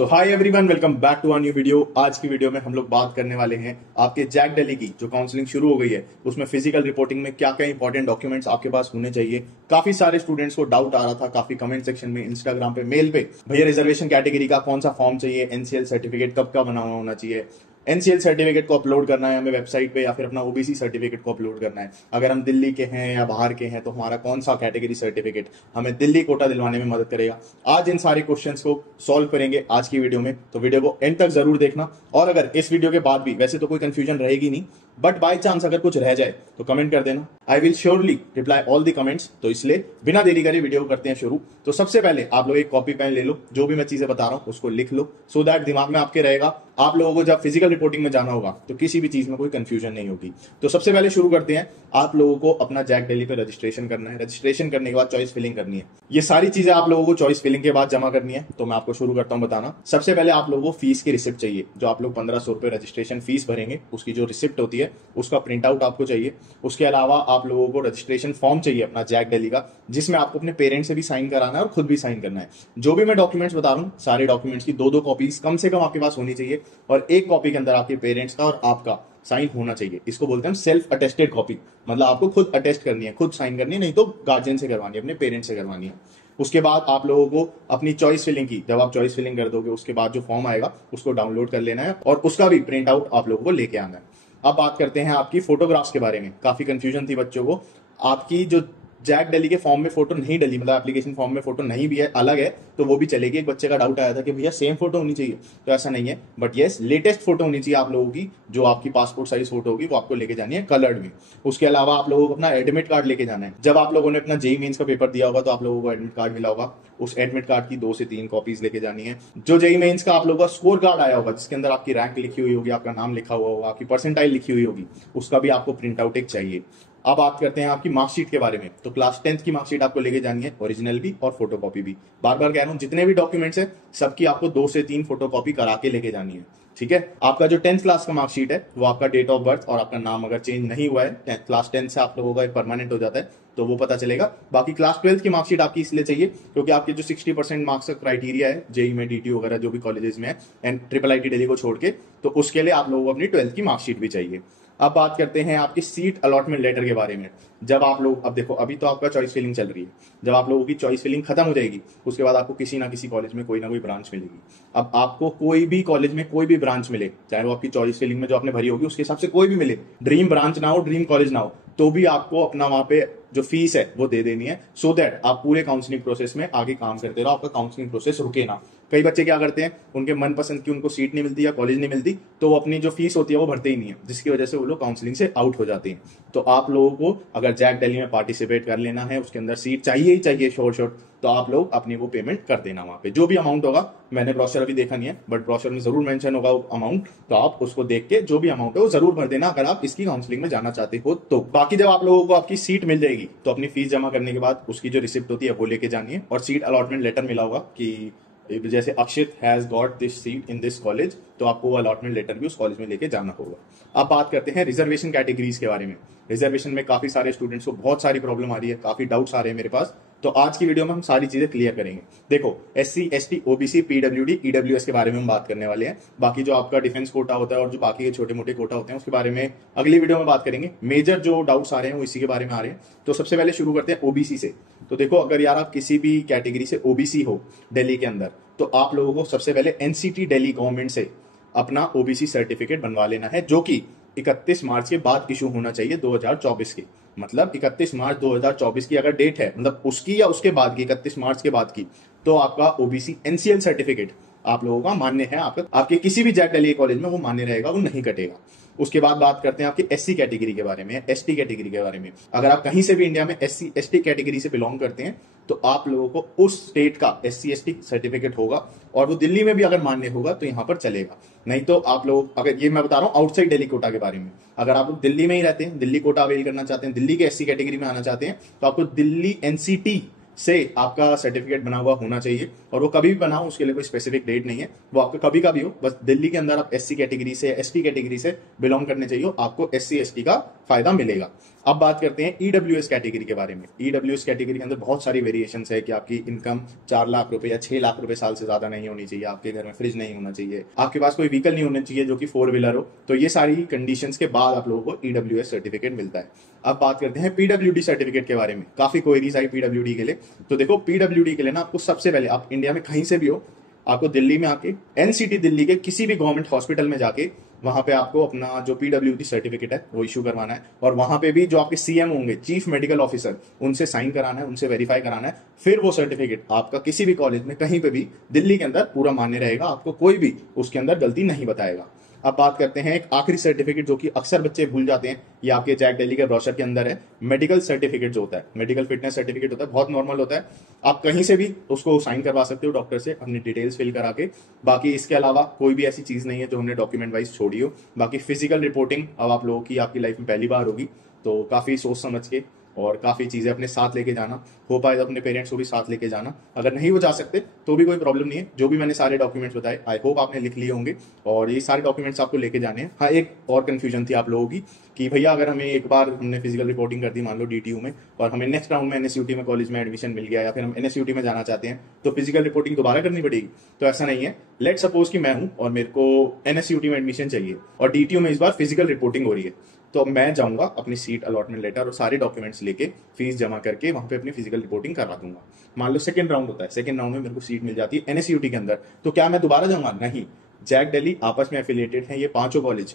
So hi everyone, welcome back to our new video. आज की video में हम लोग बात करने वाले हैं आपके जैक दिल्ली की जो काउंसलिंग शुरू हो गई है उसमें फिजिकल रिपोर्टिंग में क्या क्या इंपॉर्टेंट डॉक्यूमेंट्स आपके पास होने चाहिए। काफी सारे स्टूडेंट्स को डाउट आ रहा था, काफी कमेंट सेक्शन में, इंस्टाग्राम पे, मेल पे, भैया रिजर्वेशन कैटेगरी का कौन सा फॉर्म चाहिए, एनसीएल सर्टिफिकेट कब का बना हुआ होना चाहिए, एनसीएल सर्टिफिकेट को अपलोड करना है हमें वेबसाइट पे या फिर अपना ओबीसी सर्टिफिकेट को अपलोड करना है। अगर हम दिल्ली के हैं या बाहर के हैं तो हमारा कौन सा कैटेगरी सर्टिफिकेट हमें दिल्ली कोटा दिलवाने में मदद करेगा। आज इन सारे क्वेश्चंस को सॉल्व करेंगे आज की वीडियो में, तो वीडियो को एंड तक जरूर देखना। और अगर इस वीडियो के बाद भी वैसे तो कोई कंफ्यूजन रहेगी नहीं, बट बाय चांस अगर कुछ रह जाए तो कमेंट कर देना। I will surely reply all the comments. तो इसलिए बिना देरी करे वीडियो करते हैं शुरू। तो सबसे पहले आप लोग एक कॉपी पेन ले लो, जो भी मैं चीजें बता रहा हूं उसको लिख लो, सो दैट दिमाग में आपके रहेगा। आप लोगों को जब फिजिकल रिपोर्टिंग में जाना होगा तो किसी भी चीज में कोई कंफ्यूजन नहीं होगी। तो सबसे पहले शुरू करते हैं। आप लोगों को अपना जैक दिल्ली पे रजिस्ट्रेशन करना है। रजिस्ट्रेशन करने के बाद चॉइस फिलिंग करनी है। ये सारी चीजें आप लोगों को चॉइस फिलिंग के बाद जमा करनी है। तो मैं आपको शुरू करता हूं बताना। सबसे पहले आप लोगों को फीस की रिसिप्ट चाहिए। जो आप लोग 1500 रुपए रजिस्ट्रेशन फीस भरेंगे उसकी जो रिसिप्ट होती है उसका प्रिंट आउट आपको चाहिए। उसके अलावा आप लोगों को रजिस्ट्रेशन फॉर्म चाहिए अपना जैक दिल्ली का, जिसमें आपको अपने पेरेंट्स से भी साइन कराना है और खुद भी साइन करना है। जो भी मैं डॉक्यूमेंट्स बता रहा हूँ सारे डॉक्यूमेंट्स की दो कॉपीज कम से कम आपके पास होनी चाहिए और एक कॉपी के अंदर आपके पेरेंट्स का और आपका साइन होना चाहिए। इसको बोलते हैं सेल्फ अटेस्टेड कॉपी, मतलब आपको खुद अटेस्ट करनी है, खुद साइन करनी है, नहीं तो गार्जियन से करवानी है, अपने पेरेंट्स से करवानी है। उसके बाद आप लोगों को अपनी चॉइस फिलिंग की, जब आप चॉइस फिलिंग कर दोगे उसके बाद जो फॉर्म आएगा उसको डाउनलोड कर लेना है और उसका भी प्रिंट आउट आप लोगों को लेके आना है। अब बात करते हैं आपकी फोटोग्राफ्स के बारे में। काफी कंफ्यूजन थी बच्चों को। आपकी जो जैक दिल्ली के फॉर्म में फोटो नहीं डली, मतलब एप्लीकेशन फॉर्म में फोटो नहीं भी है, अलग है, तो वो भी चलेगी। एक बच्चे का डाउट आया था कि भैया सेम फोटो होनी चाहिए, तो ऐसा नहीं है, बट यस लेटेस्ट फोटो होनी चाहिए आप लोगों की। जो आपकी पासपोर्ट साइज फोटो होगी वो आपको लेके जानी है कलर्ड में। उसके अलावा आप लोगों को अपना एडमिट कार्ड लेके जाना है। जब आप लोगों ने अपना जेईई मेंस का पेपर दिया होगा तो आप लोगों को एडमिट कार्ड मिला होगा, उस एडमिट कार्ड की 2 से 3 कॉपीज लेके जानी है। जो जेईई मेंस का आप लोगों का स्कोर कार्ड आया होगा जिसके अंदर आपकी रैंक लिखी हुई होगी, आपका नाम लिखा हुआ होगा, आपकी परसेंटाइल लिखी हुई होगी, उसका भी आपको प्रिंट आउट एक चाहिए। अब बात करते हैं आपकी मार्कशीट के बारे में। तो क्लास 10th की मार्कशीट आपको लेके जानी है, ओरिजिनल भी और फोटोकॉपी भी। बार बार कह रहा हूं, जितने भी डॉक्यूमेंट्स है सबकी आपको 2 से 3 फोटोकॉपी करा के लेके जानी है, ठीक है। आपका जो 10th क्लास का मार्कशीट है वो आपका डेट ऑफ बर्थ और आपका नाम अगर चेंज नहीं हुआ है, क्लास 10 से आप लोगों का परमानेंट हो जाता है, तो वो पता चलेगा। बाकी क्लास 12th की मार्कशीट आपकी इसलिए चाहिए क्योंकि आपके जो 60% मार्क्स का क्राइटेरिया है जेईई में, डीटी वगैरह जो भी कॉलेजेस में है, एंड ट्रिपल आईटी दिल्ली को छोड़ के, तो उसके लिए आप लोगों को अपनी 12th की मार्कशीट भी चाहिए। अब बात करते हैं आपकी सीट अलॉटमेंट लेटर के बारे में। जब आप लोग, अब देखो अभी तो आपका चॉइस फिलिंग चल रही है, जब आप लोगों की चॉइस फिलिंग खत्म हो जाएगी उसके बाद आपको किसी ना किसी कॉलेज में कोई ना कोई ब्रांच मिलेगी। अब आपको कोई भी कॉलेज में कोई भी ब्रांच मिले, चाहे वो आपकी चॉइस फिलिंग में जो आपने भरी होगी उसके हिसाब से कोई भी मिले, ड्रीम ब्रांच ना हो, ड्रीम कॉलेज ना हो, तो भी आपको अपना वहां पे जो फीस है वो दे देनी है, सो दैट आप पूरे काउंसलिंग प्रोसेस में आगे काम करते रहो, आपका काउंसलिंग प्रोसेस रुके ना। कई बच्चे क्या करते हैं, उनके मनपसंद की उनको सीट नहीं मिलती या कॉलेज नहीं मिलती, तो वो अपनी जो फीस होती है वो भरते ही नहीं है, जिसकी वजह से वो लोग काउंसलिंग से आउट हो जाते हैं। तो आप लोगों को अगर जैक दिल्ली में पार्टिसिपेट कर लेना है, उसके अंदर सीट चाहिए ही चाहिए शॉर्ट, तो आप लोग अपनी वो पेमेंट कर देना वहां पे। जो भी अमाउंट होगा, मैंने ब्रोशर अभी देखा नहीं है, बट ब्रोशर में जरूर मेंशन होगा अमाउंट, तो आप उसको देख के जो भी अमाउंट है वो जरूर भर देना अगर आप इसकी काउंसलिंग में जाना चाहते हो। तो बाकी जब आप लोगों को आपकी सीट मिल जाएगी तो अपनी फीस जमा करने के बाद उसकी जो रिसिप्ट होती है वो लेके जानी है, और सीट अलॉटमेंट लेटर मिला होगा कि जैसे अक्षित has got this seat in this college, तो आपको वो अलॉटमेंट लेटर भी उस कॉलेज में लेके जाना होगा। अब बात करते हैं रिजर्वेशन कैटेगरीज के बारे में। रिजर्वेशन में काफी सारे स्टूडेंट्स को बहुत सारी प्रॉब्लम आ रही है, काफी डाउट्स आ रहे हैं मेरे पास, तो आज की वीडियो में हम सारी चीजें क्लियर करेंगे। देखो, SC, ST, OBC, PWD, EWS के बारे में हम बात करने वाले हैं। बाकी जो आपका डिफेंस कोटा होता है और जो बाकी के छोटे मोटे कोटा होते हैं उसके बारे में अगली वीडियो में बात करेंगे। मेजर जो डाउट्स आ रहे हैं वो इसी के बारे में आ रहे हैं। तो सबसे पहले शुरू करते हैं ओबीसी से। तो देखो, अगर यार आप किसी भी कैटेगरी से ओबीसी हो दिल्ली के अंदर, तो आप लोगों को सबसे पहले एनसीटी दिल्ली गवर्नमेंट से अपना ओबीसी सर्टिफिकेट बनवा लेना है, जो कि 31 मार्च के बाद इशू होना चाहिए 2024 की। मतलब 31 मार्च 2024 की अगर डेट है, मतलब उसकी या उसके बाद की, 31 मार्च के बाद की, तो आपका ओबीसी एनसीएल सर्टिफिकेट आप लोगों का मान्य है। आपके किसी भी जैक दिल्ली कॉलेज में वो मान्य रहेगा, वो नहीं कटेगा। उसके बाद बात करते हैं आपकी एससी कैटेगरी के बारे में, एसटी कैटेगरी के बारे में। अगर आप कहीं से भी इंडिया में एससी एसटी कैटेगरी से बिलोंग करते हैं तो आप लोगों को उस स्टेट का एससी एसटी सर्टिफिकेट होगा, और वो दिल्ली में भी अगर मान्य होगा तो यहां पर चलेगा। नहीं तो आप लोग, अगर ये मैं बता रहा हूं आउटसाइड दिल्ली कोटा के बारे में, अगर आप लोग दिल्ली में ही रहते हैं, दिल्ली कोटा अवेल करना चाहते हैं, दिल्ली के एससी कैटेगरी में आना चाहते हैं, तो आपको दिल्ली एनसीटी से आपका सर्टिफिकेट बना हुआ होना चाहिए। और वो कभी भी बनाओ, उसके लिए कोई स्पेसिफिक डेट नहीं है, वो आपका कभी का भी हो, बस दिल्ली के अंदर आप एससी कैटेगरी से, एसटी कैटेगरी से बिलोंग करने चाहिए, आपको एससी एसटी का फायदा मिलेगा। अब बात करते हैं ईडब्ल्यूएस कैटेगरी के बारे में। ईडब्ल्यूएस कैटेगरी के अंदर बहुत सारी वेरिएशंस है कि आपकी इनकम 4 लाख रुपए या 6 लाख रुपए साल से ज्यादा नहीं होनी चाहिए, आपके घर में फ्रिज नहीं होना चाहिए, आपके पास कोई व्हीकल नहीं होना चाहिए जो कि 4 व्हीलर हो। तो ये सारी कंडीशंस के बाद आप लोगों को ईडब्ल्यूएस सर्टिफिकेट मिलता है। अब बात करते हैं पीडब्ल्यूडी सर्टिफिकेट के बारे में। काफी क्वेरीज आई पीडब्ल्यूडी के लिए। तो देखो पीडब्ल्यूडी के लिए ना आपको सबसे पहले, आप इंडिया में कहीं से भी हो, आपको दिल्ली में आके एनसीटी दिल्ली के किसी भी गवर्नमेंट हॉस्पिटल में जाके वहां पे आपको अपना जो पीडब्ल्यूडी सर्टिफिकेट है वो इशू करवाना है। और वहां पे भी जो आपके सीएम होंगे, चीफ मेडिकल ऑफिसर, उनसे साइन कराना है, उनसे वेरीफाई कराना है। फिर वो सर्टिफिकेट आपका किसी भी कॉलेज में कहीं पे भी दिल्ली के अंदर पूरा मान्य रहेगा, आपको कोई भी उसके अंदर गलती नहीं बताएगा। अब बात करते हैं एक आखिरी सर्टिफिकेट जो कि अक्सर बच्चे भूल जाते हैं, ये आपके जैक दिल्ली के ब्रोशर के अंदर है। मेडिकल सर्टिफिकेट जो होता है, मेडिकल फिटनेस सर्टिफिकेट होता है, बहुत नॉर्मल होता है। आप कहीं से भी उसको साइन करवा सकते हो डॉक्टर से, अपनी डिटेल्स फिल करा के। बाकी इसके अलावा कोई भी ऐसी चीज नहीं है जो हमने डॉक्यूमेंट वाइज छोड़ी हो। बाकी फिजिकल रिपोर्टिंग अब आप लोगों की आपकी लाइफ में पहली बार होगी, तो काफी सोच समझ के और काफी चीजें अपने साथ लेके जाना। हो पाए तो अपने पेरेंट्स को भी साथ लेके जाना। अगर नहीं वो जा सकते तो भी कोई प्रॉब्लम नहीं है। जो भी मैंने सारे डॉक्यूमेंट्स बताए, आई होप आपने लिख लिए होंगे और ये सारे डॉक्यूमेंट्स आपको लेके जाने हैं। हाँ, एक और कंफ्यूजन थी आप लोगों की कि भैया अगर हमें एक बार हमने फिजिकल रिपोर्टिंग कर दी मान लो डीटीयू में, और हमें नेक्स्ट राउंड में एनएसयूटी में कॉलेज में एडमिशन मिल गया या फिर हम एनएसयूटी में जाना चाहते हैं, तो फिजिकल रिपोर्टिंग दोबारा करनी पड़ेगी? तो ऐसा नहीं है। लेट सपोज कि मैं हूं और मेरे को एनएसयूटी में एडमिशन चाहिए और डीटीयू में इस बार फिजिकल रिपोर्टिंग हो रही है, तो मैं जाऊंगा अपनी सीट अलॉटमेंट लेटर और सारे डॉक्यूमेंट्स लेके फीस जमा करके वहां पे अपनी फिजिकल रिपोर्टिंग करवा दूंगा। मान लो सेकंड राउंड होता है, सेकंड राउंड में मेरे को सीट मिल जाती है एनएसयूटी के अंदर, तो क्या मैं दोबारा जाऊंगा? नहीं। जैक दिल्ली आपस में एफिलिएटेड है, ये पांचों कॉलेज,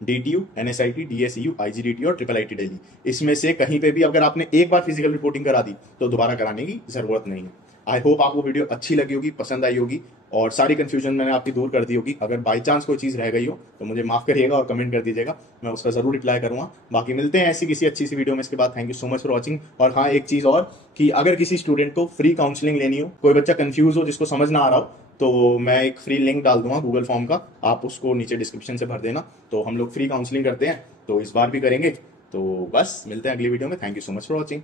डीटीयू, एनएसआईटी, डीएसयू, आईजीडीटी और ट्रिपल आईटी दिल्ली, इसमें से कहीं पे भी अगर आपने एक बार फिजिकल रिपोर्टिंग करा दी तो दोबारा कराने की जरूरत नहीं है। आई होप आपको वीडियो अच्छी लगी होगी, पसंद आई होगी और सारी कंफ्यूजन मैंने आपकी दूर कर दी होगी। अगर बाई चांस कोई चीज रह गई हो तो मुझे माफ करिएगा और कमेंट कर दीजिएगा, मैं उसका जरूर रिप्लाई करूंगा। बाकी मिलते हैं ऐसी किसी अच्छी सी वीडियो में इसके बाद। Thank you so much for watching. और हाँ, एक चीज और कि अगर किसी स्टूडेंट को फ्री काउंसलिंग लेनी हो, कोई बच्चा कंफ्यूज हो, जिसको समझ ना आ रहा हो, तो मैं एक फ्री लिंक डाल दूंगा गूगल फॉर्म का, आप उसको नीचे डिस्क्रिप्शन से भर देना। तो हम लोग फ्री काउंसलिंग करते हैं, तो इस बार भी करेंगे। तो बस मिलते हैं अगली वीडियो में। Thank you so much for watching.